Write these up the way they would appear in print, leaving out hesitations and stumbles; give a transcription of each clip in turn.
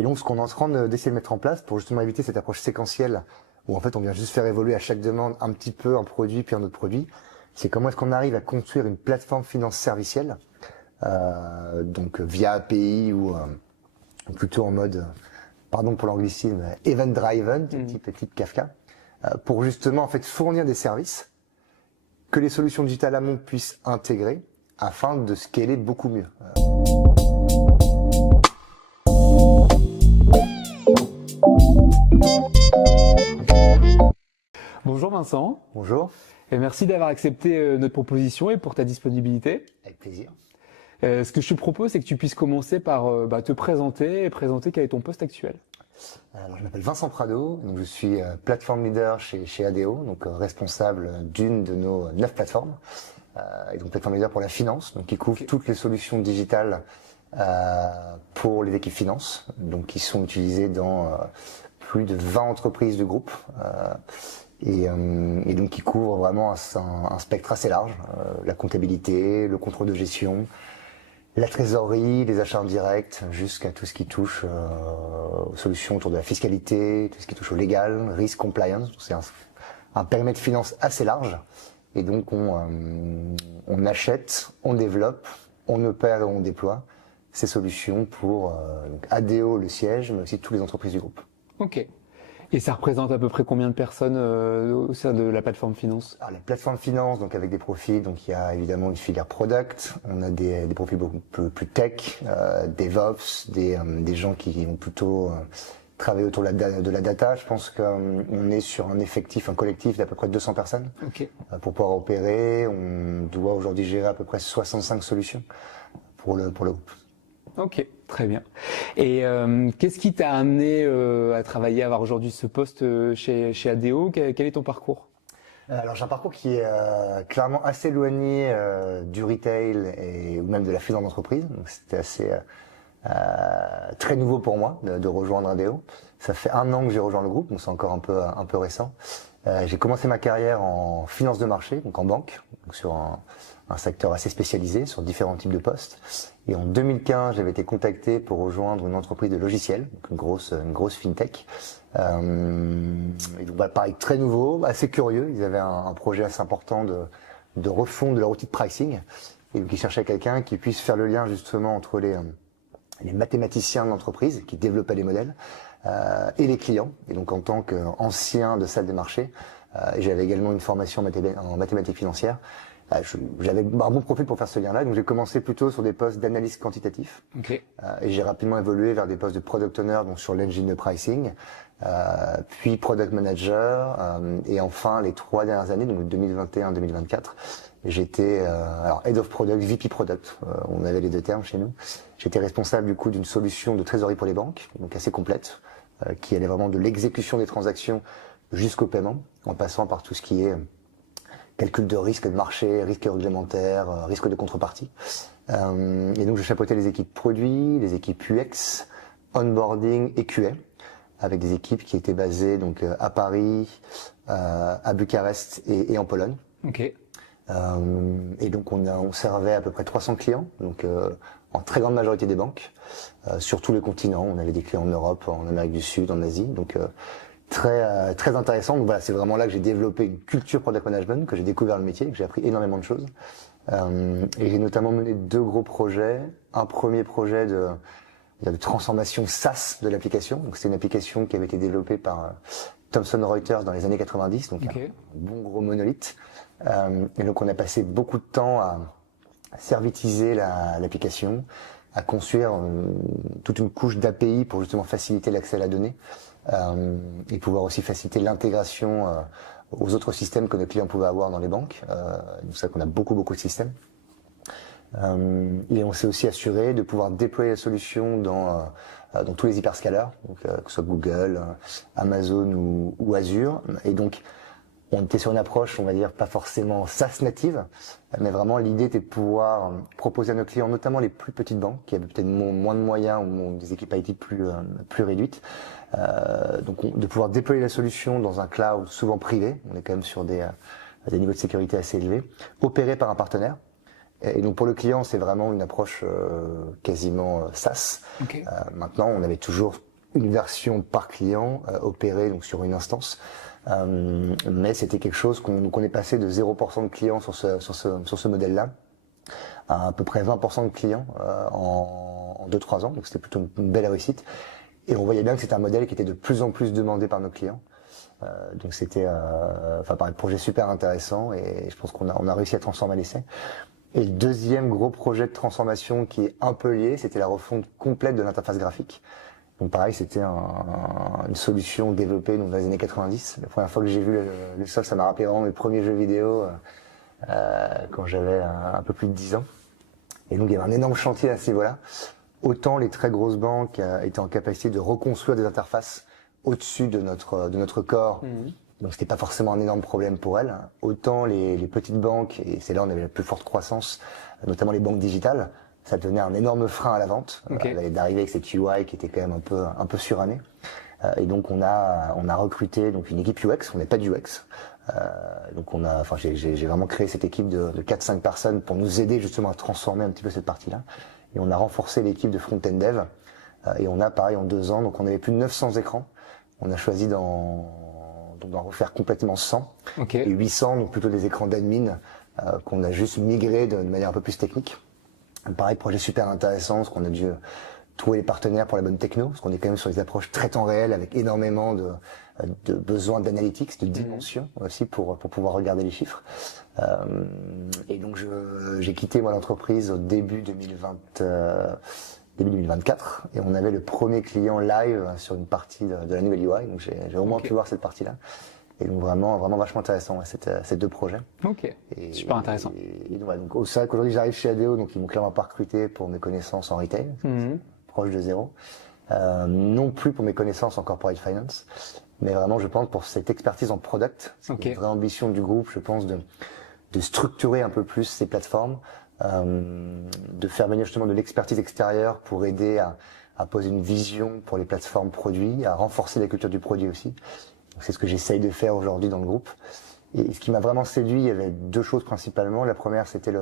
Et donc, ce qu'on est en train d'essayer de mettre en place pour justement éviter cette approche séquentielle où en fait on vient juste faire évoluer à chaque demande un petit peu un produit puis un autre produit, c'est comment est-ce qu'on arrive à construire une plateforme finance servicielle, donc via API ou plutôt en mode, pardon pour l'anglicisme, event-driven, type Kafka, pour justement en fait fournir des services que les solutions digitales amont puissent intégrer afin de scaler beaucoup mieux. Bonjour Vincent. Bonjour. Et merci d'avoir accepté notre proposition et pour ta disponibilité. Avec plaisir. Ce que je te propose, c'est que tu puisses commencer par te présenter et présenter quel est ton poste actuel. Alors, je m'appelle Vincent Prado, donc je suis platform leader chez ADO, donc responsable d'une de nos 9 plateformes, et donc platform leader pour la finance, donc qui couvre toutes les solutions digitales pour les équipes finance, donc qui sont utilisées dans plus de 20 entreprises du groupe. Et donc qui couvre vraiment un spectre assez large, la comptabilité, le contrôle de gestion, la trésorerie, les achats indirects, jusqu'à tout ce qui touche aux solutions autour de la fiscalité, tout ce qui touche au légal, risk compliance. C'est un périmètre finance assez large. Et donc on achète, on développe, on opère et on déploie ces solutions pour donc ADO le siège, mais aussi toutes les entreprises du groupe. Ok. Et ça représente à peu près combien de personnes au sein de la plateforme finance? Alors, la plateforme finance, donc avec des profils, donc il y a évidemment une filière product, on a des profils beaucoup plus tech, DevOps, des gens qui ont plutôt travaillé autour de la data. Je pense qu'on est sur un collectif d'à peu près 200 personnes. Okay. Pour pouvoir opérer. On doit aujourd'hui gérer à peu près 65 solutions pour le groupe. Ok, très bien. Et qu'est-ce qui t'a amené à travailler, à avoir aujourd'hui ce poste chez ADO? Quel est ton parcours? Alors j'ai un parcours qui est clairement assez éloigné du retail ou même de la finance d'entreprise. Donc c'était assez très nouveau pour moi de rejoindre ADO. Ça fait 1 an que j'ai rejoint le groupe, donc c'est encore un peu récent. J'ai commencé ma carrière en finance de marché, donc en banque, donc sur un secteur assez spécialisé, sur différents types de postes. Et en 2015, j'avais été contacté pour rejoindre une entreprise de logiciels, donc une grosse fintech. Et donc pareil, très nouveau, assez curieux. Ils avaient un projet assez important de refonte de leur outil de pricing. Et donc ils cherchaient quelqu'un qui puisse faire le lien justement entre les mathématiciens de l'entreprise qui développaient les modèles et les clients. Et donc en tant qu'ancien de salle des marchés, j'avais également une formation en mathématiques financières. J'avais un bon profil pour faire ce lien-là, donc j'ai commencé plutôt sur des postes d'analyste quantitatif. Okay. Et j'ai rapidement évolué vers des postes de product owner, donc sur l'engine de pricing, puis product manager, et enfin les 3 dernières années, donc 2021-2024, j'étais alors head of product, VP product, on avait les 2 termes chez nous. J'étais responsable du coup d'une solution de trésorerie pour les banques, donc assez complète, qui allait vraiment de l'exécution des transactions jusqu'au paiement, en passant par tout ce qui est calcul de risque de marché, risque réglementaire, risque de contrepartie. Et donc je chapeautais les équipes produits, les équipes UX, onboarding et QA, avec des équipes qui étaient basées donc à Paris, à Bucarest et en Pologne. Okay. Et donc on servait à peu près 300 clients, donc en très grande majorité des banques, sur tous les continents. On avait des clients en Europe, en Amérique du Sud, en Asie, donc très intéressant. Donc voilà, c'est vraiment là que j'ai développé une culture product management, que j'ai découvert le métier, que j'ai appris énormément de choses. Et j'ai notamment mené 2 gros projets. Un premier projet de transformation SaaS de l'application. Donc c'était une application qui avait été développée par Thomson Reuters dans les années 90, donc okay. Un bon gros monolithe. Et donc on a passé beaucoup de temps à servitiser l'application, à construire toute une couche d'API pour justement faciliter l'accès à la donnée et pouvoir aussi faciliter l'intégration aux autres systèmes que nos clients pouvaient avoir dans les banques. C'est ça qu'on a beaucoup de systèmes. Et on s'est aussi assuré de pouvoir déployer la solution dans tous les hyperscalers, donc, que ce soit Google, Amazon ou Azure. Et donc on était sur une approche, on va dire, pas forcément SaaS native, mais vraiment l'idée était de pouvoir proposer à nos clients, notamment les plus petites banques, qui avaient peut-être moins de moyens ou des équipes IT plus réduites, donc de pouvoir déployer la solution dans un cloud souvent privé. On est quand même sur des niveaux de sécurité assez élevés, opéré par un partenaire. Et donc pour le client, c'est vraiment une approche quasiment SaaS. Okay. Maintenant, on avait toujours une version par client opérée donc sur une instance. Mais c'était quelque chose qu'on est passé de 0% de clients sur ce modèle-là à peu près 20% de clients en 2-3 ans. Donc c'était plutôt une belle réussite. Et on voyait bien que c'était un modèle qui était de plus en plus demandé par nos clients. Donc c'était un projet super intéressant et je pense qu'on a réussi à transformer l'essai. Et le deuxième gros projet de transformation qui est un peu lié, c'était la refonte complète de l'interface graphique. Donc pareil, c'était une solution développée donc, dans les années 90. La première fois que j'ai vu le sol, ça m'a rappelé vraiment mes premiers jeux vidéo quand j'avais un peu plus de 10 ans. Et donc il y avait un énorme chantier à ce niveau-là. Autant les très grosses banques étaient en capacité de reconstruire des interfaces au-dessus de notre corps. Donc c'était pas forcément un énorme problème pour elles. Autant les petites banques, et c'est là où on avait la plus forte croissance, notamment les banques digitales, ça devenait un énorme frein à la vente. D'arriver avec cette UI qui était quand même un peu surannée. Et donc on a recruté donc une équipe UX, on n'est pas d'UX. Donc j'ai vraiment créé cette équipe de 4-5 personnes pour nous aider justement à transformer un petit peu cette partie-là. Et on a renforcé l'équipe de front-end dev. Et on a pareil en 2 ans, donc on avait plus de 900 écrans. On a choisi d'en refaire complètement 100. Et 800, donc plutôt des écrans d'admin qu'on a juste migré de manière un peu plus technique. Pareil, projet super intéressant, parce qu'on a dû trouver les partenaires pour la bonne techno, parce qu'on est quand même sur des approches très temps réel avec énormément de besoins d'analytics, de dimensions aussi pour pouvoir regarder les chiffres. Et donc j'ai quitté moi l'entreprise au début 2024 et on avait le premier client live sur une partie de la nouvelle UI, donc j'ai au moins pu voir cette partie-là. Et donc vraiment vachement intéressant ces 2 projets. Super intéressant. Donc c'est vrai qu'aujourd'hui j'arrive chez ADO, donc ils m'ont clairement pas recruté pour mes connaissances en retail, proche de zéro. Non plus pour mes connaissances en corporate finance, mais vraiment je pense pour cette expertise en product. C'est une vraie ambition du groupe, je pense, de structurer un peu plus ces plateformes, de faire venir justement de l'expertise extérieure pour aider à poser une vision pour les plateformes produits, à renforcer la culture du produit aussi. C'est ce que j'essaye de faire aujourd'hui dans le groupe. Et ce qui m'a vraiment séduit, il y avait 2 choses principalement. La première, c'était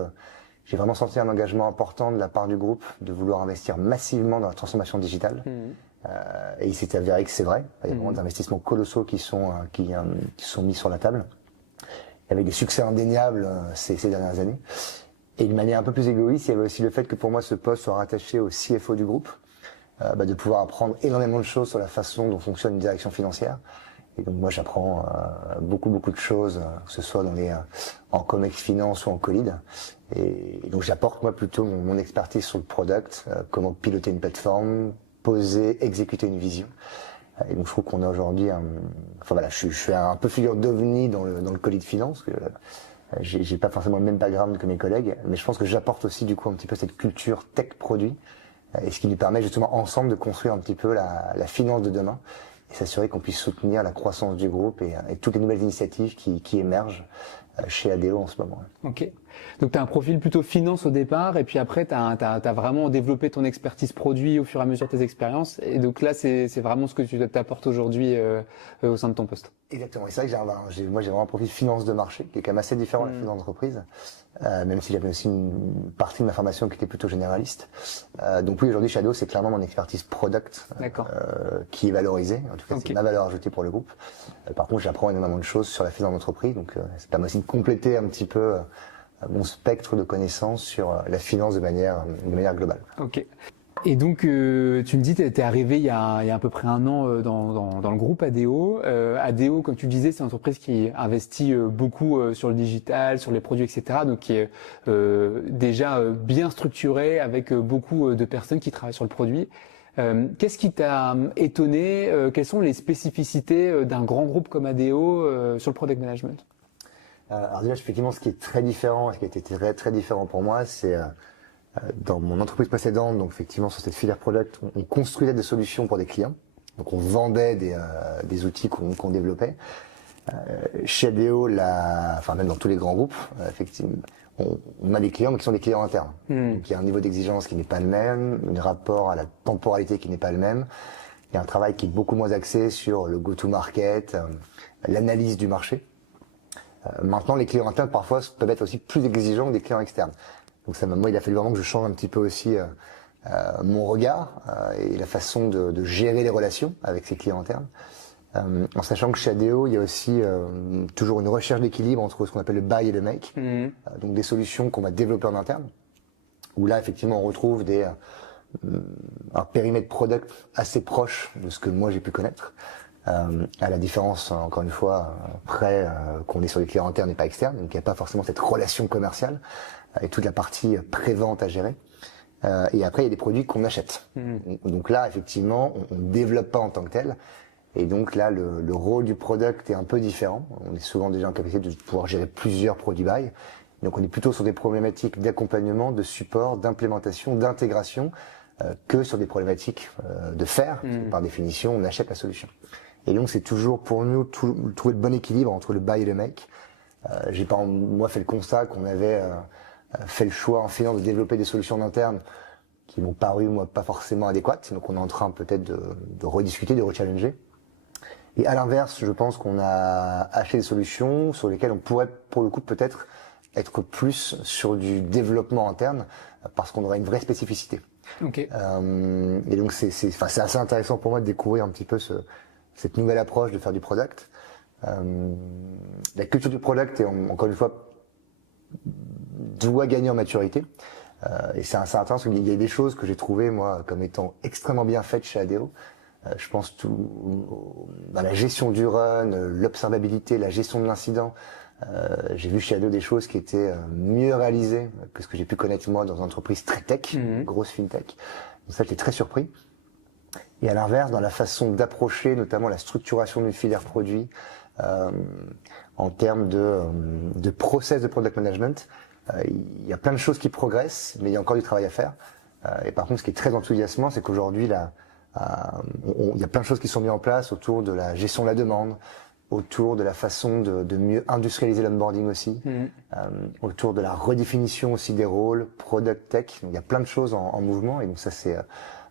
j'ai vraiment senti un engagement important de la part du groupe de vouloir investir massivement dans la transformation digitale. Et il s'est avéré que c'est vrai. Il y a vraiment des investissements colossaux qui sont mis sur la table. Avec des succès indéniables ces dernières années. Et de manière un peu plus égoïste, il y avait aussi le fait que pour moi ce poste soit rattaché au CFO du groupe, de pouvoir apprendre énormément de choses sur la façon dont fonctionne une direction financière. Et donc moi j'apprends beaucoup de choses, que ce soit en Comex Finance ou en Colide. Et donc j'apporte moi plutôt mon expertise sur le product, comment piloter une plateforme, poser, exécuter une vision. Et donc je trouve qu'on a aujourd'hui je suis un peu figure d'ovni dans le Colide Finance. J'ai pas forcément le même background que mes collègues, mais je pense que j'apporte aussi du coup un petit peu cette culture tech produit, et ce qui nous permet justement ensemble de construire un petit peu la finance de demain. Et s'assurer qu'on puisse soutenir la croissance du groupe et toutes les nouvelles initiatives qui émergent chez ADO en ce moment. Donc tu as un profil plutôt finance au départ et puis après tu as vraiment développé ton expertise produit au fur et à mesure de tes expériences et donc là c'est vraiment ce que tu t'apportes aujourd'hui au sein de ton poste. Exactement, et c'est vrai que moi j'ai vraiment un profil finance de marché qui est quand même assez différent de la finance d'entreprise, même si j'avais aussi une partie de ma formation qui était plutôt généraliste. Donc oui, aujourd'hui chez ADO c'est clairement mon expertise product qui est valorisée, en tout cas c'est ma valeur ajoutée pour le groupe. Par contre j'apprends énormément de choses sur la finance d'entreprise, donc ça permet aussi de compléter un petit peu mon spectre de connaissances sur la finance de manière globale. Et donc, tu me dis, tu es arrivé il y a à peu près 1 an dans le groupe ADO. ADO, comme tu le disais, c'est une entreprise qui investit beaucoup sur le digital, sur les produits, etc. Donc, qui est déjà bien structurée avec beaucoup de personnes qui travaillent sur le produit. Qu'est-ce qui t'a étonné? Quelles sont les spécificités d'un grand groupe comme ADO sur le product management? Alors déjà, effectivement, ce qui est très différent, ce qui a été très, très différent pour moi, c'est dans mon entreprise précédente, donc effectivement sur cette filière product, on construisait des solutions pour des clients. Donc on vendait des outils qu'on développait. Chez ADO, même dans tous les grands groupes, effectivement, on a des clients, mais qui sont des clients internes. Donc il y a un niveau d'exigence qui n'est pas le même, un rapport à la temporalité qui n'est pas le même. Il y a un travail qui est beaucoup moins axé sur le go-to-market, l'analyse du marché. Maintenant, les clients internes parfois peuvent être aussi plus exigeants que des clients externes. Donc moi, il a fallu vraiment que je change un petit peu aussi mon regard et la façon de gérer les relations avec ses clients internes. En sachant que chez ADO, il y a aussi toujours une recherche d'équilibre entre ce qu'on appelle le buy et le make. Donc des solutions qu'on va développer en interne, où là, effectivement, on retrouve un périmètre product assez proche de ce que moi j'ai pu connaître. À la différence, encore une fois, qu'on est sur des clients internes et pas externes, donc il n'y a pas forcément cette relation commerciale et toute la partie pré-vente à gérer. Et après, il y a des produits qu'on achète. Donc là, effectivement, on ne développe pas en tant que tel. Et donc là, le rôle du product est un peu différent. On est souvent déjà en capacité de pouvoir gérer plusieurs produits buy. Donc on est plutôt sur des problématiques d'accompagnement, de support, d'implémentation, d'intégration, que sur des problématiques de faire. Par définition, on achète la solution. Et donc c'est toujours pour nous trouver le bon équilibre entre le buy et le make. J'ai pas moi fait le constat qu'on avait fait le choix en finance de développer des solutions internes qui m'ont paru moi pas forcément adéquates. Donc on est en train peut-être de rediscuter, de rechallenger. Et à l'inverse, je pense qu'on a acheté des solutions sur lesquelles on pourrait pour le coup peut-être être plus sur du développement interne parce qu'on aurait une vraie spécificité. Okay. Et donc c'est assez intéressant pour moi de découvrir un petit peu cette nouvelle approche de faire du product. La culture du product est encore une fois doit gagner en maturité. Et c'est intéressant parce qu'il y a des choses que j'ai trouvées moi comme étant extrêmement bien faites chez ADO. Je pense dans la gestion du run, l'observabilité, la gestion de l'incident. J'ai vu chez ADO des choses qui étaient mieux réalisées que ce que j'ai pu connaître moi dans une entreprise très tech, une grosse fintech. Donc ça, j'étais très surpris. Et à l'inverse, dans la façon d'approcher, notamment la structuration d'une filière produit, en termes de process de product management, il y a plein de choses qui progressent, mais il y a encore du travail à faire. Et par contre, ce qui est très enthousiasmant, c'est qu'aujourd'hui, il y a plein de choses qui sont mises en place autour de la gestion de la demande, autour de la façon de mieux industrialiser l'onboarding aussi, autour de la redéfinition aussi des rôles, product tech. Donc, il y a plein de choses en mouvement et donc ça c'est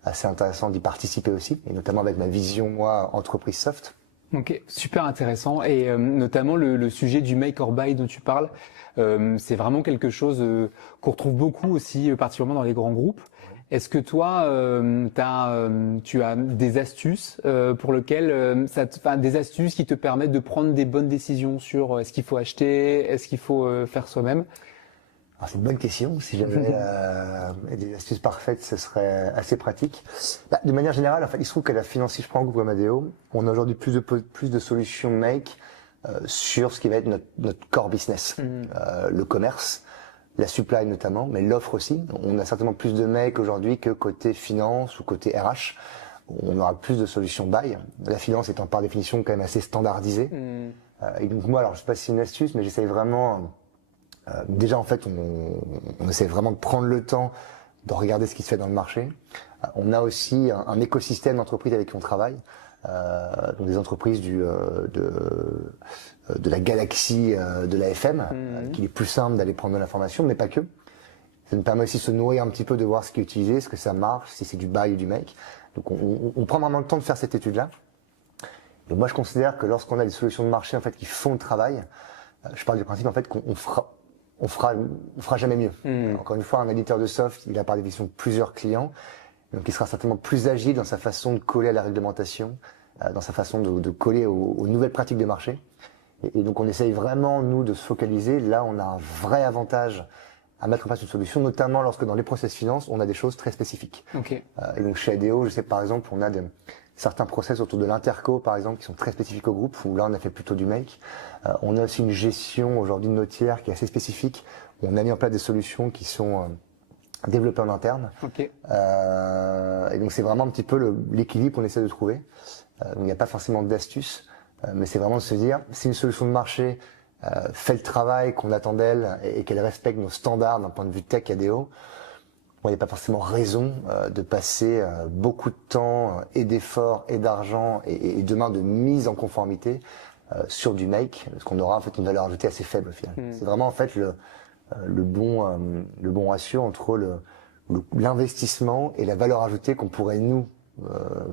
assez intéressant d'y participer aussi, et notamment avec ma vision moi entreprise soft. Ok, super intéressant et notamment le sujet du make or buy dont tu parles, c'est vraiment quelque chose qu'on retrouve beaucoup aussi, particulièrement dans les grands groupes. Est-ce que toi, tu as des astuces pour lesquelles des astuces qui te permettent de prendre des bonnes décisions sur est-ce qu'il faut acheter, est-ce qu'il faut faire soi-même? Alors, c'est une bonne question. Si j'avais des astuces parfaites, ce serait assez pratique. De manière générale, en fait, il se trouve que la finance, si je prends un groupe comme ADO, on a aujourd'hui plus de solutions make sur ce qui va être notre core business, le commerce, la supply notamment, mais l'offre aussi. On a certainement plus de make aujourd'hui que côté finance ou côté RH. On aura plus de solutions buy. La finance étant par définition quand même assez standardisée. Et donc moi, alors je sais pas si c'est une astuce, mais j'essaye vraiment. Déjà en fait, on essaie vraiment de prendre le temps de regarder ce qui se fait dans le marché. On a aussi un écosystème d'entreprises avec qui on travaille. Donc des entreprises de la galaxie de la FM, qu'il est plus simple d'aller prendre de l'information, mais pas que. Ça nous permet aussi de se nourrir un petit peu de voir ce qui est utilisé, ce que ça marche, si c'est du buy ou du make. Donc on prend vraiment le temps de faire cette étude-là. Et moi je considère que lorsqu'on a des solutions de marché en fait qui font le travail, je pars du principe en fait qu'on fera jamais mieux. Encore une fois, un éditeur de soft, il a par définition plusieurs clients, donc il sera certainement plus agile dans sa façon de coller à la réglementation, dans sa façon de coller aux nouvelles pratiques de marché. Et donc on essaye vraiment, nous, de se focaliser. Là, on a un vrai avantage à mettre en place une solution, notamment lorsque dans les process finance, on a des choses très spécifiques. Okay. Et donc chez ADO, je sais par exemple, on a certains process autour de l'interco, par exemple, qui sont très spécifiques au groupe, où là, on a fait plutôt du make. On a aussi une gestion aujourd'hui de nos tiers qui est assez spécifique. On a mis en place des solutions qui sont développées en interne. Okay. Et donc, c'est vraiment un petit peu l'équilibre qu'on essaie de trouver. Donc, il n'y a pas forcément d'astuces, mais c'est vraiment de se dire, si une solution de marché fait le travail qu'on attend d'elle et qu'elle respecte nos standards d'un point de vue tech ADO, il n'y a pas forcément raison de passer beaucoup de temps et d'efforts et d'argent et demain de mise en conformité sur du make, parce qu'on aura en fait une valeur ajoutée assez faible au final. C'est vraiment en fait le bon ratio entre l'investissement et la valeur ajoutée qu'on pourrait nous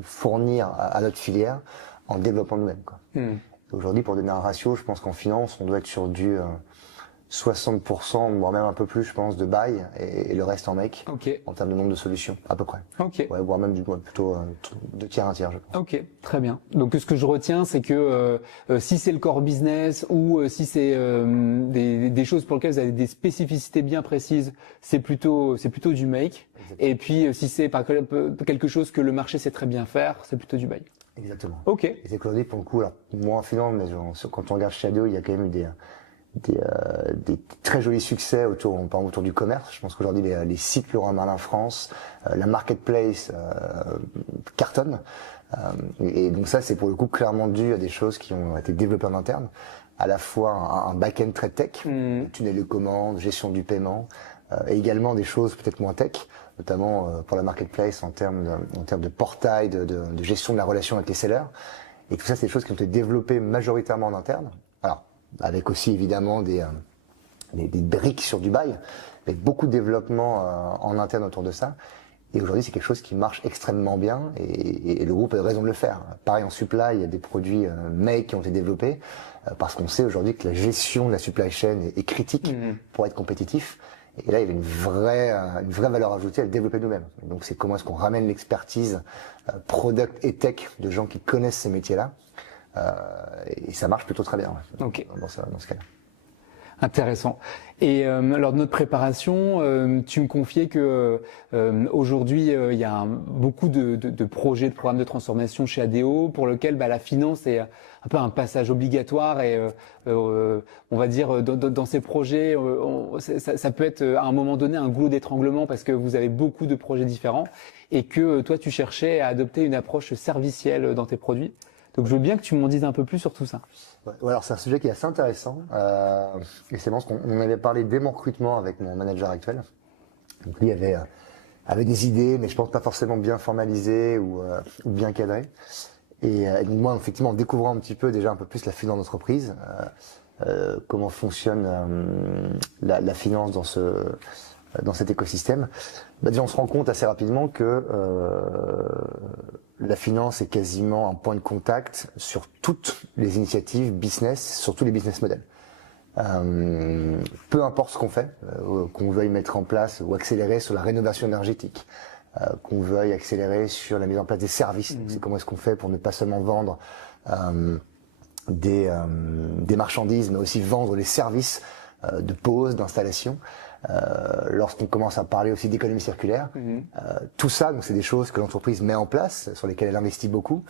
fournir à notre filière en développant nous-mêmes. Aujourd'hui, pour donner un ratio, je pense qu'en finance, on doit être sur 60%, voire même un peu plus, je pense, de buy et le reste en make. Ok. En termes de nombre de solutions, à peu près. Ok. Ouais, voire même plutôt 2 tiers, 1 tiers, je pense. Ok, très bien. Donc ce que je retiens, c'est que si c'est le core business ou si c'est des choses pour lesquelles vous avez des spécificités bien précises, c'est plutôt du make. Exactement. Et puis si c'est par quelque chose que le marché sait très bien faire, c'est plutôt du buy. Exactement. Ok. Et c'est qu'aujourd'hui, pour le coup, alors, moins en finance, mais quand on regarde Shadow, il y a quand même eu des très jolis succès autour du commerce. Je pense qu'aujourd'hui les sites Leroy Merlin France, la marketplace cartonnent. Et donc ça, c'est pour le coup clairement dû à des choses qui ont été développées en interne, à la fois un back-end très tech, tunnel de commande, gestion du paiement, et également des choses peut-être moins tech, notamment pour la marketplace en termes de portail, de gestion de la relation avec les sellers. Et tout ça, c'est des choses qui ont été développées majoritairement en interne. Alors, avec aussi évidemment des briques sur du buy, avec beaucoup de développement en interne autour de ça. Et aujourd'hui, c'est quelque chose qui marche extrêmement bien et le groupe a raison de le faire. Pareil en supply, il y a des produits make qui ont été développés parce qu'on sait aujourd'hui que la gestion de la supply chain est critique pour être compétitif. Et là, il y avait une vraie valeur ajoutée à le développer nous-mêmes. Donc, c'est comment est-ce qu'on ramène l'expertise product et tech de gens qui connaissent ces métiers-là. Et ça marche plutôt très bien Ok. dans ce cas-là. Intéressant. Et lors de notre préparation, tu me confiais que aujourd'hui il y a beaucoup de projets, de programmes de transformation chez ADO pour lequel la finance est un peu un passage obligatoire et on va dire dans ces projets, ça peut être à un moment donné un goulot d'étranglement parce que vous avez beaucoup de projets différents et que toi tu cherchais à adopter une approche servicielle dans tes produits. Donc je veux bien que tu m'en dises un peu plus sur tout ça. Ouais, alors c'est un sujet qui est assez intéressant. Et c'est parce qu'on avait parlé dès mon recrutement avec mon manager actuel. Donc lui avait des idées, mais je pense pas forcément bien formalisées ou bien cadrées. Et donc moi, effectivement, en découvrant un petit peu déjà un peu plus la finance d'entreprise, comment fonctionne la finance dans cet écosystème, déjà on se rend compte assez rapidement que la finance est quasiment un point de contact sur toutes les initiatives business, sur tous les business models. Peu importe ce qu'on fait, qu'on veuille mettre en place ou accélérer sur la rénovation énergétique, qu'on veuille accélérer sur la mise en place des services. C'est comment est-ce qu'on fait pour ne pas seulement vendre des marchandises, mais aussi vendre les services de pose, d'installation. Lorsqu'on commence à parler aussi d'économie circulaire, tout ça, donc c'est des choses que l'entreprise met en place, sur lesquelles elle investit beaucoup.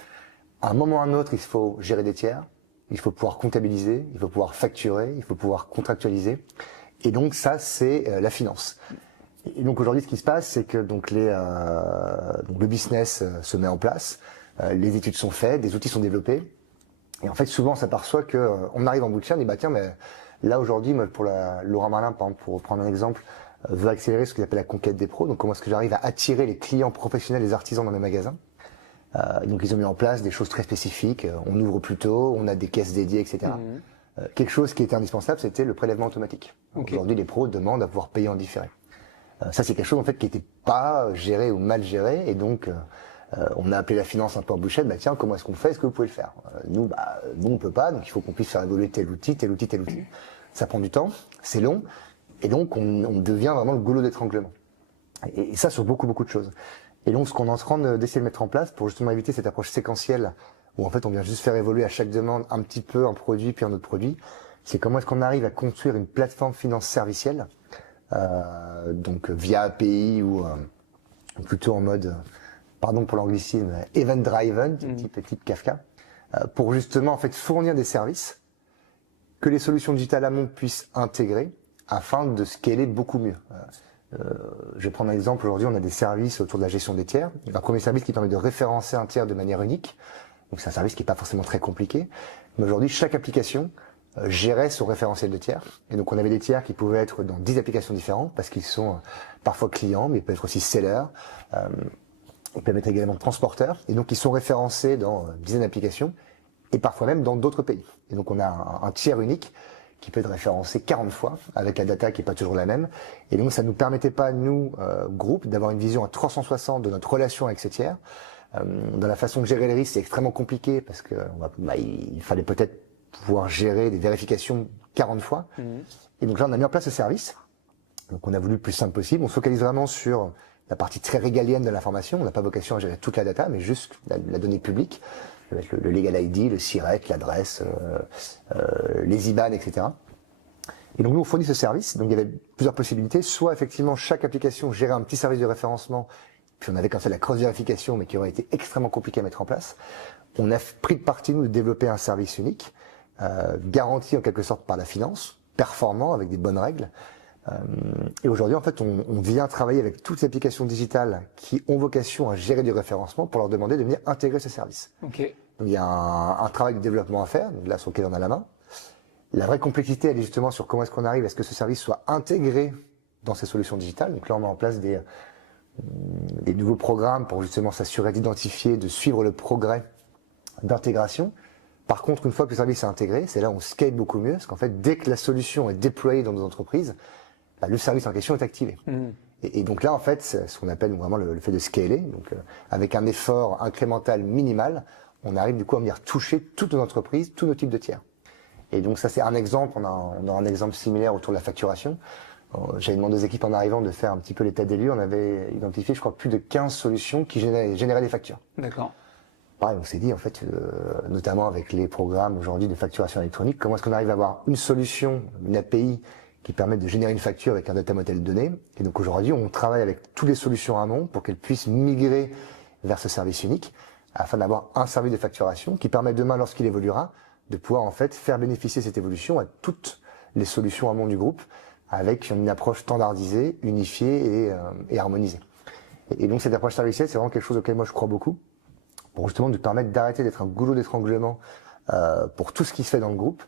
À un moment ou à un autre, il faut gérer des tiers, il faut pouvoir comptabiliser, il faut pouvoir facturer, il faut pouvoir contractualiser. Et donc ça, c'est la finance. Et donc aujourd'hui, ce qui se passe, c'est que donc le business se met en place, les études sont faites, des outils sont développés. Et en fait, souvent, on s'aperçoit que on arrive en bout de chaîne et tiens, mais là aujourd'hui, pour Leroy Merlin, par exemple, pour prendre un exemple, veut accélérer ce qu'il appelle la conquête des pros. Donc comment est-ce que j'arrive à attirer les clients professionnels, les artisans dans mes magasins. Donc ils ont mis en place des choses très spécifiques. On ouvre plus tôt, on a des caisses dédiées, etc. Quelque chose qui était indispensable, c'était le prélèvement automatique. Okay. Aujourd'hui, les pros demandent à pouvoir payer en différé. Ça, c'est quelque chose en fait qui n'était pas géré ou mal géré, et donc on a appelé la finance un peu en bouchette. Tiens, comment est-ce qu'on fait? Est-ce que vous pouvez le faire? Nous, on peut pas. Donc il faut qu'on puisse faire évoluer tel outil, tel outil, tel outil. Ça prend du temps, c'est long, et donc on devient vraiment le goulot d'étranglement. Et ça sur beaucoup de choses. Et donc ce qu'on est en train d'essayer de mettre en place pour justement éviter cette approche séquentielle où en fait on vient juste faire évoluer à chaque demande un petit peu un produit puis un autre produit, c'est comment est-ce qu'on arrive à construire une plateforme finance servicielle, donc via API ou plutôt en mode, pardon pour l'anglicisme, event driven, type Kafka, pour justement en fait fournir des services que les solutions digitales amont puissent intégrer afin de scaler beaucoup mieux. Je vais prendre un exemple. Aujourd'hui, on a des services autour de la gestion des tiers. Un premier service qui permet de référencer un tiers de manière unique. Donc c'est un service qui n'est pas forcément très compliqué. Mais aujourd'hui, chaque application gérait son référentiel de tiers. Et donc on avait des tiers qui pouvaient être dans 10 applications différentes parce qu'ils sont parfois clients, mais ils peuvent être aussi sellers. Ils peuvent être également transporteurs. Et donc ils sont référencés dans une dizaine d'applications et parfois même dans d'autres pays. Et donc on a un tiers unique qui peut être référencé 40 fois avec la data qui est pas toujours la même. Et donc ça nous permettait pas, nous, groupe, d'avoir une vision à 360 de notre relation avec ces tiers. Dans la façon de gérer les risques, c'est extrêmement compliqué parce que il fallait peut-être pouvoir gérer des vérifications 40 fois. Et donc là, on a mis en place ce service. Donc on a voulu le plus simple possible. On se focalise vraiment sur la partie très régalienne de l'information. On n'a pas vocation à gérer toute la data, mais juste la donnée publique, avec le legal ID, le SIRET, l'adresse, les IBAN, etc. Et donc nous, on fournit ce service. Donc il y avait plusieurs possibilités. Soit effectivement, chaque application gérait un petit service de référencement, puis on avait comme ça la cross-vérification, mais qui aurait été extrêmement compliqué à mettre en place. On a pris de parti, nous, de développer un service unique, garanti en quelque sorte par la finance, performant, avec des bonnes règles. Et aujourd'hui, en fait, on vient travailler avec toutes les applications digitales qui ont vocation à gérer du référencement pour leur demander de venir intégrer ce service. Okay. Donc il y a un travail de développement à faire, donc là sur lequel on a la main. La vraie complexité, elle est justement sur comment est-ce qu'on arrive à ce que ce service soit intégré dans ces solutions digitales. Donc là, on met en place des nouveaux programmes pour justement s'assurer d'identifier, de suivre le progrès d'intégration. Par contre, une fois que le service est intégré, c'est là où on scale beaucoup mieux, parce qu'en fait, dès que la solution est déployée dans nos entreprises, le service en question est activé. Et donc là, en fait, c'est ce qu'on appelle vraiment le fait de scaler. Donc, avec un effort incrémental minimal, on arrive du coup à venir toucher toutes nos entreprises, tous nos types de tiers. Et donc ça, c'est un exemple. On a un exemple similaire autour de la facturation. J'avais demandé aux équipes en arrivant de faire un petit peu l'état des lieux. On avait identifié, je crois, plus de 15 solutions qui généraient des factures. D'accord. Pareil, on s'est dit, en fait, notamment avec les programmes aujourd'hui de facturation électronique, comment est-ce qu'on arrive à avoir une solution, une API qui permet de générer une facture avec un data model donné. Et donc aujourd'hui, on travaille avec toutes les solutions amont pour qu'elles puissent migrer vers ce service unique afin d'avoir un service de facturation qui permet demain, lorsqu'il évoluera, de pouvoir en fait faire bénéficier cette évolution à toutes les solutions amont du groupe avec une approche standardisée, unifiée et harmonisée. Et donc cette approche servicielle, c'est vraiment quelque chose auquel moi je crois beaucoup pour justement nous permettre d'arrêter d'être un goulot d'étranglement pour tout ce qui se fait dans le groupe.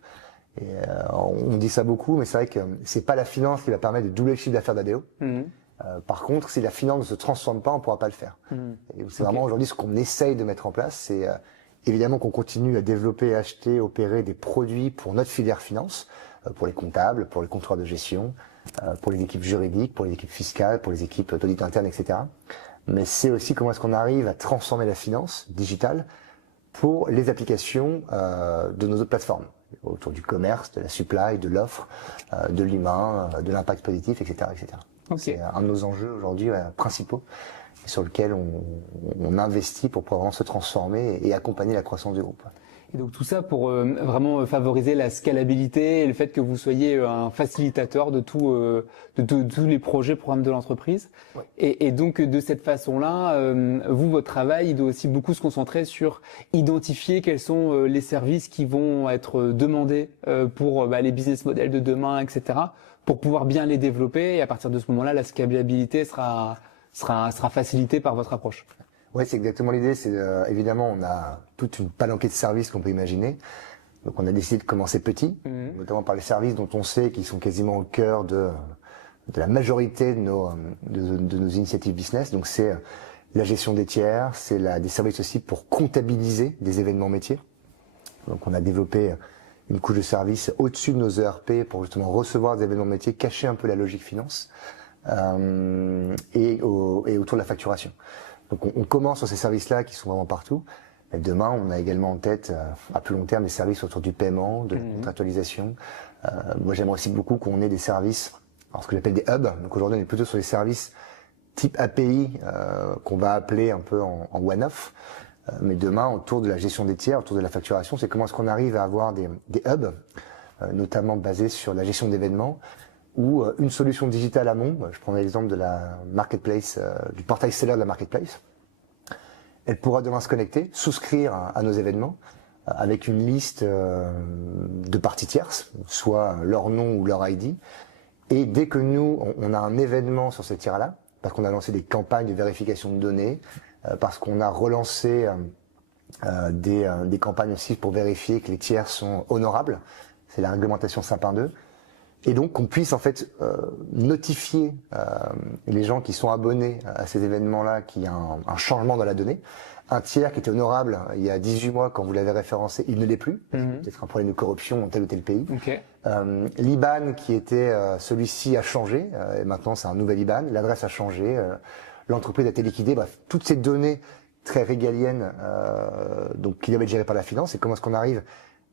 Et on dit ça beaucoup, mais c'est vrai que c'est pas la finance qui va permettre de doubler le chiffre d'affaires d'ADO. Par contre, si la finance ne se transforme pas, on pourra pas le faire. Et c'est vraiment aujourd'hui ce qu'on essaye de mettre en place, c'est évidemment qu'on continue à développer, acheter, opérer des produits pour notre filière finance, pour les comptables, pour les contrôleurs de gestion, pour les équipes juridiques, pour les équipes fiscales, pour les équipes d'audit interne, etc. Mais c'est aussi comment est-ce qu'on arrive à transformer la finance digitale pour les applications de nos autres plateformes, autour du commerce, de la supply, de l'offre, de l'humain, de l'impact positif, etc., etc. Okay. C'est un de nos enjeux aujourd'hui principaux sur lequel on investit pour pouvoir vraiment se transformer et accompagner la croissance du groupe. Et donc tout ça pour vraiment favoriser la scalabilité et le fait que vous soyez un facilitateur de tous les projets, programmes de l'entreprise. Ouais. Et donc de cette façon-là, vous, votre travail, il doit aussi beaucoup se concentrer sur identifier quels sont les services qui vont être demandés pour les business models de demain, etc., pour pouvoir bien les développer. Et à partir de ce moment-là, la scalabilité sera facilitée par votre approche. Oui, c'est exactement l'idée. C'est évidemment, on a toute une palanquée de services qu'on peut imaginer. Donc, on a décidé de commencer petit, notamment par les services dont on sait qu'ils sont quasiment au cœur de la majorité de nos initiatives business. Donc, c'est la gestion des tiers, c'est des services aussi pour comptabiliser des événements métiers. Donc, on a développé une couche de services au-dessus de nos ERP pour justement recevoir des événements métiers, cacher un peu la logique finance et autour de la facturation. Donc on commence sur ces services-là qui sont vraiment partout. Et demain, on a également en tête, à plus long terme, des services autour du paiement, de la contractualisation. Moi, j'aimerais aussi beaucoup qu'on ait des services, alors ce que j'appelle des hubs. Donc aujourd'hui, on est plutôt sur des services type API qu'on va appeler un peu en one-off. Mais demain, autour de la gestion des tiers, autour de la facturation, c'est comment est-ce qu'on arrive à avoir des hubs, notamment basés sur la gestion d'événements, ou une solution digitale amont. Je prends l'exemple de la marketplace, du portail seller de la marketplace. Elle pourra demain se connecter, souscrire à nos événements avec une liste de parties tierces, soit leur nom ou leur ID. Et dès que nous, on a un événement sur ces tiers-là, parce qu'on a lancé des campagnes de vérification de données, parce qu'on a relancé des campagnes aussi pour vérifier que les tiers sont honorables, c'est la réglementation Sapin 2. Et donc qu'on puisse en fait notifier les gens qui sont abonnés à ces événements-là qu'il y a un changement dans la donnée. Un tiers qui était honorable il y a 18 mois quand vous l'avez référencé, il ne l'est plus. Peut-être un problème de corruption dans tel ou tel pays. Okay. L'IBAN qui était celui-ci a changé, et maintenant c'est un nouvel IBAN. L'adresse a changé, l'entreprise a été liquidée. Bref, toutes ces données très régaliennes donc qui doivent être gérées par la finance. Et comment est-ce qu'on arrive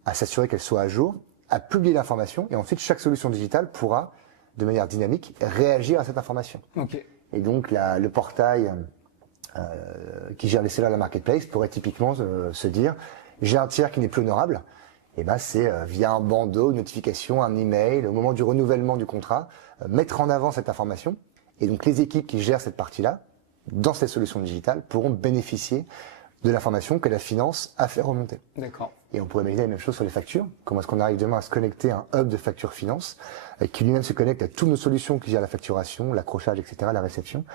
à s'assurer qu'elle soit à jour, à publier l'information, et ensuite chaque solution digitale pourra, de manière dynamique, réagir à cette information. Ok. Et donc le portail qui gère les sellers de la marketplace pourrait typiquement se dire, j'ai un tiers qui n'est plus honorable, et ben c'est via un bandeau, une notification, un email, au moment du renouvellement du contrat, mettre en avant cette information. Et donc les équipes qui gèrent cette partie-là, dans ces solutions digitales, pourront bénéficier de l'information que la finance a fait remonter. D'accord. Et on pourrait imaginer la même chose sur les factures. Comment est-ce qu'on arrive demain à se connecter à un hub de facture finance qui lui-même se connecte à toutes nos solutions qui gèrent la facturation, l'accrochage, etc., la réception.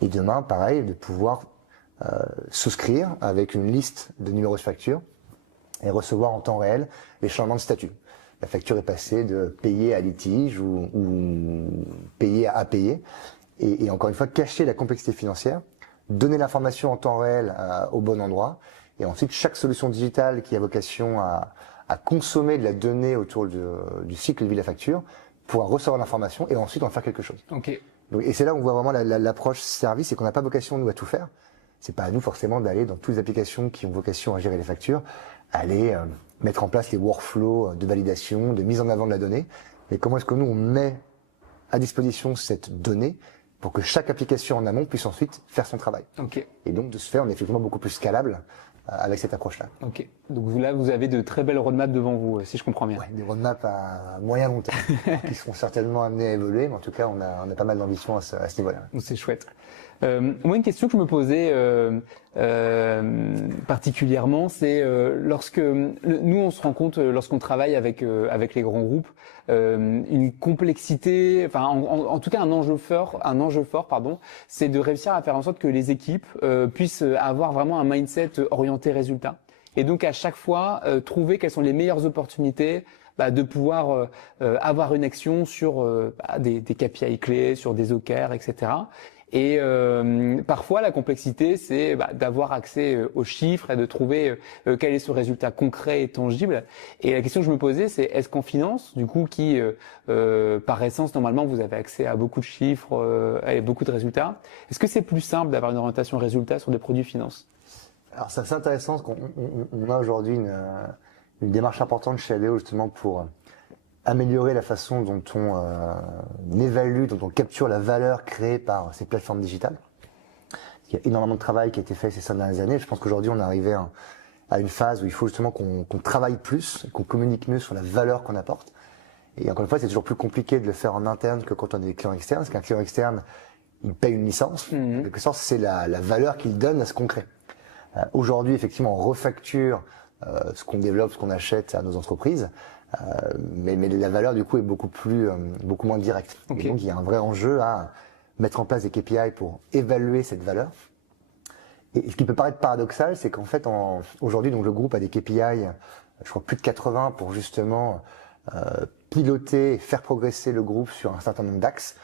Et demain, pareil, de pouvoir souscrire avec une liste de numéros de facture et recevoir en temps réel les changements de statut. La facture est passée de payer à litige ou payer à payer. Et encore une fois, cacher la complexité financière, donner l'information en temps réel au bon endroit. Et ensuite, chaque solution digitale qui a vocation à consommer de la donnée autour du cycle de vie de la facture pourra recevoir l'information et ensuite en faire quelque chose. Ok. Donc, et c'est là où on voit vraiment l'approche service, et qu'on n'a pas vocation, nous, à tout faire. C'est pas à nous, forcément, d'aller dans toutes les applications qui ont vocation à gérer les factures, aller mettre en place les workflows de validation, de mise en avant de la donnée. Mais comment est-ce que nous, on met à disposition cette donnée pour que chaque application en amont puisse ensuite faire son travail. Ok. Et donc, de ce fait, on est effectivement beaucoup plus scalable avec cette approche-là. Ok. Donc là, vous avez de très belles roadmaps devant vous, si je comprends bien. Ouais, des roadmaps à moyen long terme, qui seront certainement amenés à évoluer, mais en tout cas, on a pas mal d'ambition à ce niveau-là. C'est chouette. Moi, une question que je me posais particulièrement, c'est lorsque nous on se rend compte lorsqu'on travaille avec les grands groupes, une complexité, enfin en tout cas un enjeu fort, pardon, c'est de réussir à faire en sorte que les équipes puissent avoir vraiment un mindset orienté résultat. Et donc à chaque fois trouver quelles sont les meilleures opportunités de pouvoir avoir une action sur des KPI clés, sur des OKR, etc. Et parfois, la complexité, c'est d'avoir accès aux chiffres et de trouver quel est ce résultat concret et tangible. Et la question que je me posais, c'est est-ce qu'en finance, du coup, qui par essence, normalement, vous avez accès à beaucoup de chiffres et beaucoup de résultats, est-ce que c'est plus simple d'avoir une orientation résultat sur des produits finance? Alors, c'est assez intéressant parce qu'on a aujourd'hui une démarche importante chez ADO justement pour améliorer la façon dont on évalue, dont on capture la valeur créée par ces plateformes digitales. Il y a énormément de travail qui a été fait ces 5 dernières années. Je pense qu'aujourd'hui, on est arrivé à une phase où il faut justement qu'on travaille plus, qu'on communique mieux sur la valeur qu'on apporte. Et encore une fois, c'est toujours plus compliqué de le faire en interne que quand on est des clients externes, parce qu'un client externe, il paye une licence. En quelque sorte, c'est la valeur qu'il donne à ce qu'on crée. Aujourd'hui, effectivement, on refacture ce qu'on développe, ce qu'on achète à nos entreprises. Mais la valeur du coup est beaucoup moins directe. Okay. Et donc il y a un vrai enjeu à mettre en place des KPI pour évaluer cette valeur. Et ce qui peut paraître paradoxal, c'est qu'en fait aujourd'hui donc le groupe a des KPI, je crois plus de 80 pour justement piloter et faire progresser le groupe sur un certain nombre d'axes,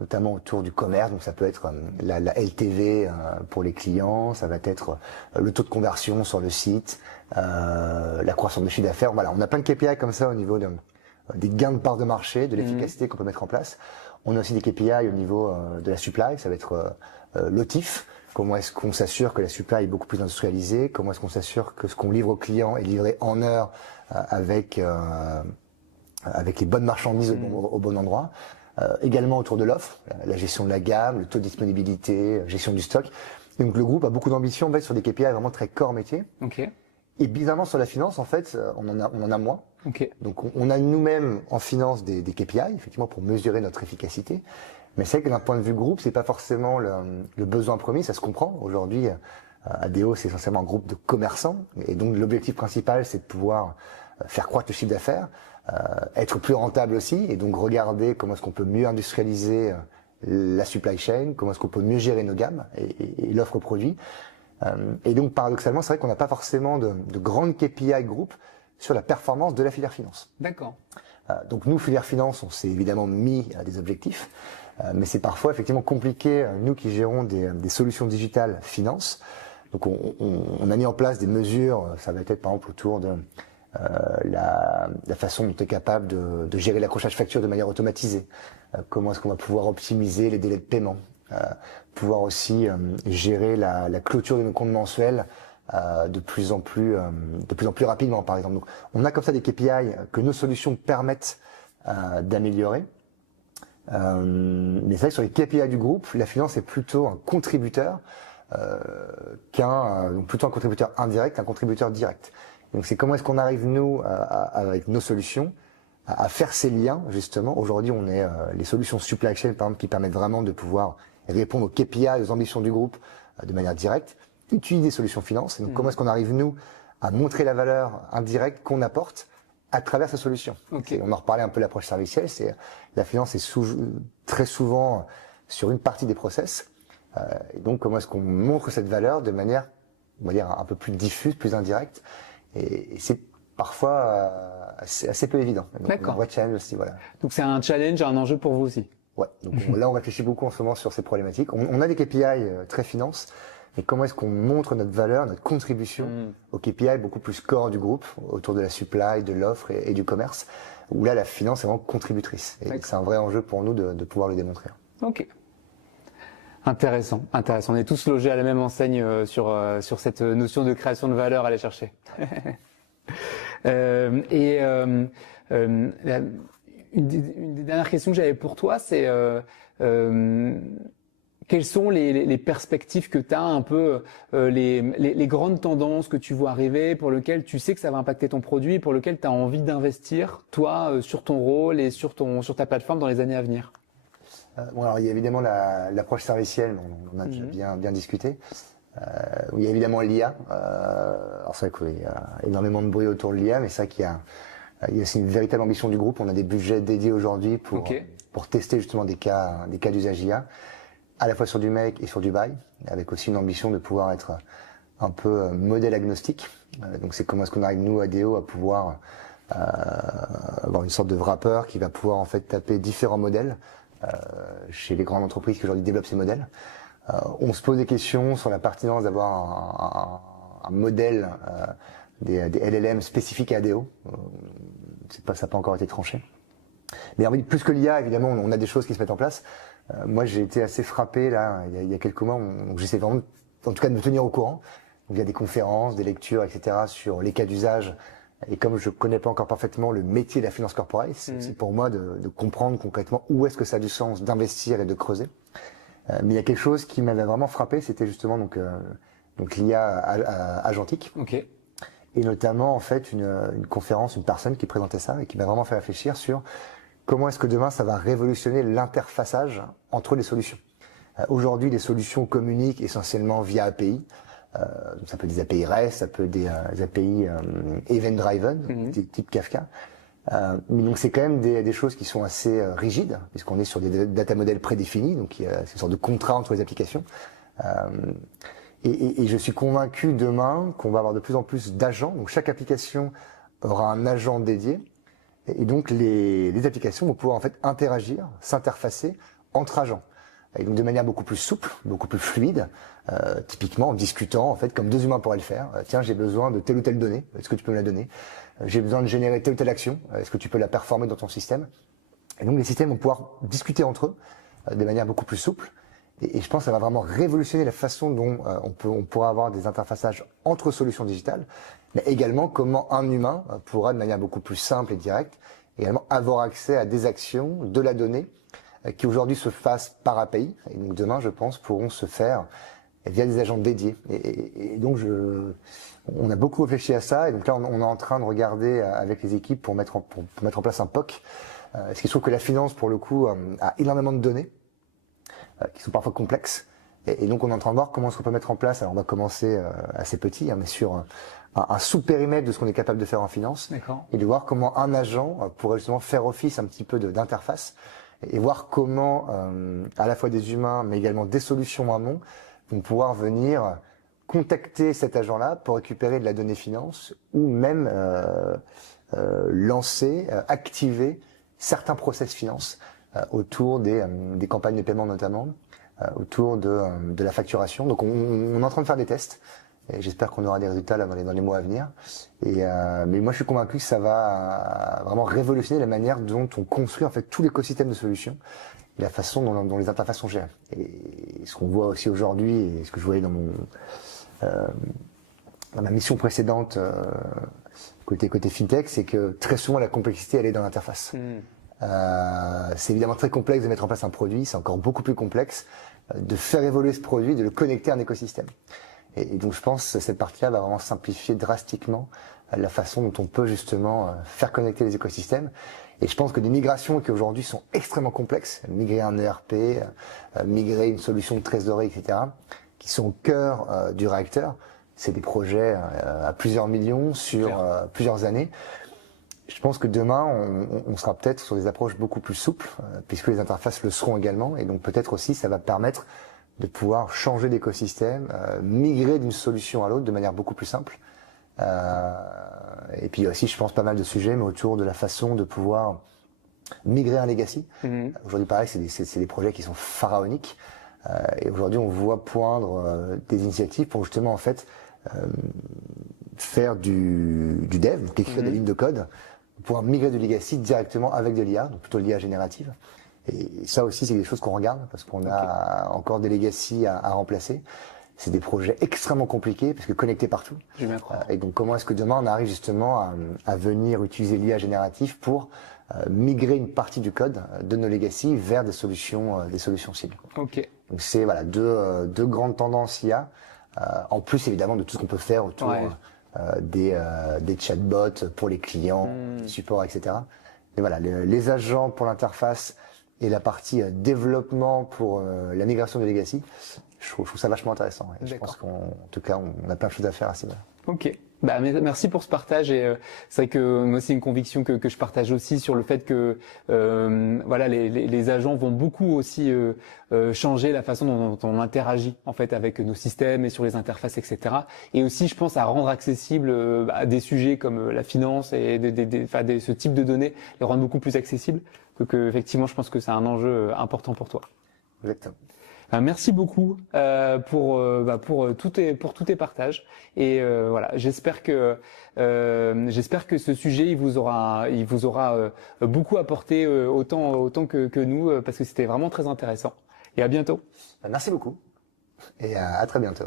notamment autour du commerce. Donc ça peut être la LTV pour les clients, ça va être le taux de conversion sur le site, la croissance de chiffre d'affaires. Voilà, on a plein de KPI comme ça au niveau des gains de part de marché, de l'efficacité qu'on peut mettre en place. On a aussi des KPI au niveau de la supply, ça va être l'OTIF. Comment est-ce qu'on s'assure que la supply est beaucoup plus industrialisée? Comment est-ce qu'on s'assure que ce qu'on livre aux clients est livré en heure avec les bonnes marchandises au bon endroit? Également autour de l'offre, la gestion de la gamme, le taux de disponibilité, gestion du stock. Et donc le groupe a beaucoup d'ambition en fait sur des KPI vraiment très corps métier. Okay. Et bizarrement sur la finance, en fait, on en a moins. Okay. Donc on a nous-mêmes en finance des KPI, effectivement, pour mesurer notre efficacité. Mais c'est vrai que d'un point de vue groupe, c'est pas forcément le besoin premier, ça se comprend. Aujourd'hui, ADO, c'est essentiellement un groupe de commerçants. Et donc l'objectif principal, c'est de pouvoir faire croître le chiffre d'affaires, être plus rentable aussi, et donc regarder comment est-ce qu'on peut mieux industrialiser la supply chain, comment est-ce qu'on peut mieux gérer nos gammes et l'offre produit. Et donc paradoxalement, c'est vrai qu'on n'a pas forcément de grandes KPI groupe sur la performance de la filière finance. D'accord. Donc nous, filière finance, on s'est évidemment mis à des objectifs, mais c'est parfois effectivement compliqué, nous qui gérons des solutions digitales finance. Donc on a mis en place des mesures, ça va être par exemple autour de la façon dont on est capable de gérer l'accrochage facture de manière automatisée. Comment est-ce qu'on va pouvoir optimiser les délais de paiement, pouvoir aussi gérer la clôture de nos comptes mensuels de manière automatisée. Comment est-ce qu'on va pouvoir optimiser les délais de paiement, pouvoir aussi gérer la clôture de nos comptes mensuels de manière automatisée. Comment est-ce qu'on va pouvoir optimiser les délais de paiement, pouvoir aussi gérer la clôture de nos comptes mensuels de manière automatisée. de plus en plus rapidement, par exemple. Donc, on a comme ça des KPI que nos solutions permettent d'améliorer. Mais c'est vrai que sur les KPI du groupe, la finance est plutôt un contributeur donc plutôt un contributeur indirect, un contributeur direct. Donc c'est comment est-ce qu'on arrive nous avec nos solutions à faire ces liens justement. Aujourd'hui, on est les solutions supply chain par exemple qui permettent vraiment de pouvoir répondre aux KPI, aux ambitions du groupe de manière directe, utiliser des solutions finance. Et donc comment est-ce qu'on arrive nous à montrer la valeur indirecte qu'on apporte à travers ces solutions. Okay. On en reparlait un peu de l'approche servicielle, c'est la finance est très souvent sur une partie des process. Et donc comment est-ce qu'on montre cette valeur de manière, on va dire, un peu plus diffuse, plus indirecte. Et c'est parfois assez peu évident. D'accord. Un vrai challenge aussi, voilà. Donc c'est un challenge, un enjeu pour vous aussi. Ouais. Donc là, on réfléchit beaucoup en ce moment sur ces problématiques. On a des KPI très finance. Mais comment est-ce qu'on montre notre valeur, notre contribution au KPI beaucoup plus core du groupe, autour de la supply, de l'offre et du commerce, où là, la finance est vraiment contributrice. Et c'est un vrai enjeu pour nous de pouvoir le démontrer. Ok. Intéressant. On est tous logés à la même enseigne sur cette notion de création de valeur à aller chercher. Une des dernières questions que j'avais pour toi, c'est quelles sont les perspectives que tu as un peu, les grandes tendances que tu vois arriver, pour lesquelles tu sais que ça va impacter ton produit, pour lesquelles tu as envie d'investir, toi, sur ton rôle et sur ta plateforme dans les années à venir? Alors il y a évidemment l'approche servicielle, on a déjà bien discuté. Il y a évidemment l'IA. Alors c'est vrai qu'il y a énormément de bruit autour de l'IA, mais c'est vrai qu'il y a aussi une véritable ambition du groupe. On a des budgets dédiés aujourd'hui pour tester justement des cas d'usage IA, à la fois sur du make et sur du buy, avec aussi une ambition de pouvoir être un peu modèle agnostique. Donc c'est comment est-ce qu'on arrive nous à ADO à pouvoir avoir une sorte de wrapper qui va pouvoir en fait taper différents modèles chez les grandes entreprises qui aujourd'hui développent ces modèles. On se pose des questions sur la pertinence d'avoir un modèle des LLM spécifiques à ADO. Ça n'a pas encore été tranché. Mais plus que l'IA, évidemment, on a des choses qui se mettent en place. Moi, j'ai été assez frappé là, il y a quelques mois. Donc j'essaie vraiment, en tout cas, de me tenir au courant. Donc il y a des conférences, des lectures, etc. sur les cas d'usage. Et comme je connais pas encore parfaitement le métier de la finance corporate, c'est pour moi de comprendre concrètement où est-ce que ça a du sens d'investir et de creuser. Mais il y a quelque chose qui m'avait vraiment frappé, c'était justement donc l'IA agentique. Okay. Et notamment en fait une conférence, une personne qui présentait ça et qui m'a vraiment fait réfléchir sur comment est-ce que demain ça va révolutionner l'interfaçage entre les solutions. Aujourd'hui, les solutions communiquent essentiellement via API. Donc ça peut être des API REST, ça peut être des API event-driven, type Kafka. Mais donc c'est quand même des choses qui sont assez rigides, puisqu'on est sur des data models prédéfinis, donc c'est une sorte de contrat entre les applications. Et je suis convaincu demain qu'on va avoir de plus en plus d'agents. Donc chaque application aura un agent dédié, et donc les applications vont pouvoir en fait interagir, s'interfacer entre agents. Et donc de manière beaucoup plus souple, beaucoup plus fluide, typiquement en discutant en fait comme deux humains pourraient le faire. Tiens, j'ai besoin de telle ou telle donnée, est-ce que tu peux me la donner? J'ai besoin de générer telle ou telle action, est-ce que tu peux la performer dans ton système? Et donc les systèmes vont pouvoir discuter entre eux de manière beaucoup plus souple. Et je pense que ça va vraiment révolutionner la façon dont on pourra avoir des interfaçages entre solutions digitales, mais également comment un humain pourra de manière beaucoup plus simple et directe également avoir accès à des actions, de la donnée, qui aujourd'hui se fassent par API, et donc demain, je pense, pourront se faire via des agents dédiés. Et donc, on a beaucoup réfléchi à ça, et donc là, on est en train de regarder avec les équipes pour mettre en place un POC. Parce qu'il se trouve que la finance, pour le coup, a énormément de données, qui sont parfois complexes. Et donc, on est en train de voir comment est-ce qu'on peut mettre en place. Alors, on va commencer assez petit, mais sur un sous-périmètre de ce qu'on est capable de faire en finance. Et de voir comment un agent pourrait justement faire office un petit peu d'interface et voir comment, à la fois des humains, mais également des solutions en amont, vont pouvoir venir contacter cet agent-là pour récupérer de la donnée finance ou même lancer, activer certains process finance autour des campagnes de paiement notamment, autour de la facturation. Donc on est en train de faire des tests. Et j'espère qu'on aura des résultats là dans les mois à venir. Mais moi, je suis convaincu que ça va vraiment révolutionner la manière dont on construit en fait tout l'écosystème de solutions et la façon dont les interfaces sont gérées. Et ce qu'on voit aussi aujourd'hui, et ce que je voyais dans dans ma mission précédente côté fintech, c'est que très souvent la complexité elle est dans l'interface. C'est évidemment très complexe de mettre en place un produit, c'est encore beaucoup plus complexe de faire évoluer ce produit, de le connecter à un écosystème. Et donc je pense que cette partie-là va vraiment simplifier drastiquement la façon dont on peut justement faire connecter les écosystèmes. Et je pense que des migrations qui aujourd'hui sont extrêmement complexes, migrer un ERP, migrer une solution de trésorerie, etc., qui sont au cœur du réacteur, c'est des projets à plusieurs millions sur plusieurs années. Je pense que demain, on sera peut-être sur des approches beaucoup plus souples, puisque les interfaces le seront également. Et donc peut-être aussi, ça va permettre de pouvoir changer d'écosystème, migrer d'une solution à l'autre de manière beaucoup plus simple. Et puis aussi, je pense, pas mal de sujets, mais autour de la façon de pouvoir migrer un legacy. Aujourd'hui, pareil, c'est des projets qui sont pharaoniques. Et aujourd'hui, on voit poindre des initiatives pour justement, en fait, faire du dev, donc écrire des lignes de code, pouvoir migrer du legacy directement avec de l'IA, donc plutôt l'IA générative. Et ça aussi, c'est des choses qu'on regarde parce qu'on a encore des legacy à remplacer. C'est des projets extrêmement compliqués parce que connectés partout. Et donc, comment est-ce que demain on arrive justement à venir utiliser l'IA générative pour migrer une partie du code de nos legacy vers des solutions cibles. Ok. Donc c'est voilà deux grandes tendances IA. En plus évidemment de tout ce qu'on peut faire autour des chatbots pour les clients, support, etc. Mais voilà, les agents pour l'interface et la partie développement pour la migration de legacy, je trouve ça vachement intéressant. Et je pense qu'en tout cas, on a plein de choses à faire à ce niveau-là. Ok. Bah, merci pour ce partage et c'est vrai que moi c'est une conviction que je partage aussi sur le fait que voilà les agents vont beaucoup aussi changer la façon dont on interagit en fait avec nos systèmes et sur les interfaces, etc. Et aussi je pense à rendre accessible des sujets comme la finance et ce type de données, les rendre beaucoup plus accessibles que effectivement je pense que c'est un enjeu important pour toi. Exactement. Merci beaucoup pour tous tes partages et voilà, j'espère que ce sujet il vous aura beaucoup apporté autant que nous parce que c'était vraiment très intéressant. Et à bientôt. Merci beaucoup et à très bientôt.